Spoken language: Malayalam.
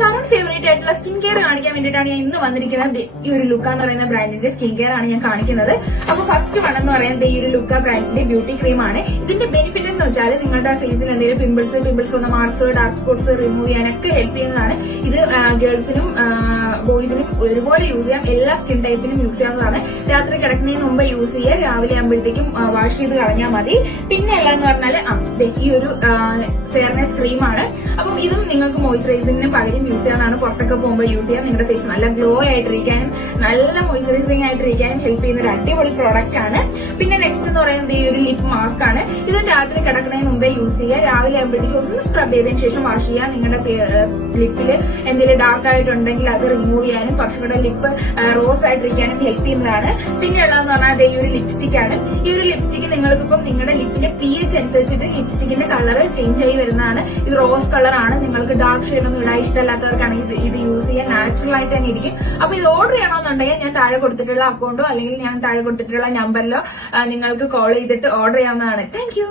കറന്റ് ഫേവറേറ്റ് ആയിട്ടുള്ള സ്കിൻ കെയർ കാണിക്കാൻ വേണ്ടിയിട്ടാണ് ഞാൻ ഇന്ന് വന്നിരിക്കുന്നത്. ഈ ഒരു ലുക്ക എന്ന് പറയുന്ന ബ്രാൻഡിന്റെ സ്കിൻ കെയർ ആണ് ഞാൻ കാണിക്കുന്നത്. അപ്പൊ ഫസ്റ്റ് വൺ എന്ന് പറയുന്നത് ഈ ഒരു ലുക്ക ബ്രാൻഡിന്റെ ബ്യൂട്ടി ക്രീം ആണ്. ഇതിന്റെ ബെനിഫിറ്റ് എന്ന് വെച്ചാൽ നിങ്ങളുടെ ഫേസിൽ എന്തെങ്കിലും പിമ്പിൾസ് വന്ന മാർക്സ്, ഡാർക്ക് സ്പോട്ട്സ് റിമൂവ് ചെയ്യാനൊക്കെ ഹെൽപ്പ് ചെയ്യുന്നതാണ്. ഇത് ഗേൾസിനും ബോയ്സിനും ഒരുപോലെ യൂസ് ചെയ്യാം. എല്ലാ സ്കിൻ ടൈപ്പിനും യൂസ് ചെയ്യാവുന്നതാണ്. രാത്രി കിടക്കുന്നതിന് മുമ്പ് യൂസ് ചെയ്യുക. രാവിലെ ആകുമ്പോഴത്തേക്കും വാഷ് ചെയ്ത് കളഞ്ഞാൽ മതി. പിന്നെ ഉള്ളതെന്ന് പറഞ്ഞാൽ ഈ ഒരു ഫെയർനെസ് ക്രീമാണ്. അപ്പം ഇതും നിങ്ങൾക്ക് മോയ്സ്ചറൈസിംഗിന് പകരം യൂസ് ചെയ്യാവുന്നതാണ്. പുറത്തൊക്കെ പോകുമ്പോൾ യൂസ് ചെയ്യാം. നിങ്ങളുടെ ഫേസ് നല്ല ഗ്ലോ ആയിട്ടിരിക്കാനും നല്ല മോയ്സ്ചറൈസിംഗ് ആയിട്ടിരിക്കാനും ഹെൽപ്പ് ചെയ്യുന്ന ഒരു അടിപൊളി പ്രോഡക്റ്റ് ആണ്. പിന്നെ നെക്സ്റ്റ് എന്ന് പറയുന്നത് ഈ ഒരു ലിപ് മാസ്ക് ആണ്. ഇത് രാത്രി കിടക്കുന്നതിന് മുമ്പേ യൂസ് ചെയ്യുക. രാവിലെ ആകുമ്പോഴത്തേക്കും ഒന്ന് സ്ക്രബ് ചെയ്തതിനു ശേഷം വാഷ് ചെയ്യുക. നിങ്ങളുടെ ലിപ്പിൽ എന്തെങ്കിലും ഡാർക്ക് ആയിട്ടുണ്ടെങ്കിൽ അത് റിമൂവ് ചെയ്യാനും കുറച്ചുകൂടെ ലിപ്പ് റോസ് ആയിട്ടിരിക്കാനും ഹെൽപ്പ് ചെയ്യുന്നതാണ്. പിന്നെ ഉള്ളതെന്ന് പറഞ്ഞാൽ ഈ ഒരു ലിപ്സ്റ്റിക് ആണ്. ഈ ഒരു ലിപ്സ്റ്റിക് നിങ്ങൾക്കിപ്പം നിങ്ങളുടെ ലിപ്പിന്റെ pH അനുസരിച്ചിട്ട് ലിപ്സ്റ്റിക്കിന്റെ കളർ ചേഞ്ച് ആയി വരുന്നതാണ്. ഇത് റോസ് കളർ ആണ്. നിങ്ങൾക്ക് ഡാർക്ക് ഷെയ്ഡ് ഒന്നും ഇടാൻ ഇഷ്ടമല്ലാത്തവർക്കാണെങ്കിൽ ഇത് യൂസ് ചെയ്യാൻ നാച്ചുറൽ ആയിട്ട് തന്നെ ഇരിക്കും. അപ്പൊ ഇത് ഓർഡർ ചെയ്യണമെന്നുണ്ടെങ്കിൽ ഞാൻ താഴെ കൊടുത്തിട്ടുള്ള അക്കൗണ്ടോ അല്ലെങ്കിൽ ഞാൻ താഴെ കൊടുത്തിട്ടുള്ള നമ്പറിലോ നിങ്ങൾക്ക് കോൾ ചെയ്തിട്ട് ഓർഡർ ചെയ്യാവുന്നതാണ്. Thank you.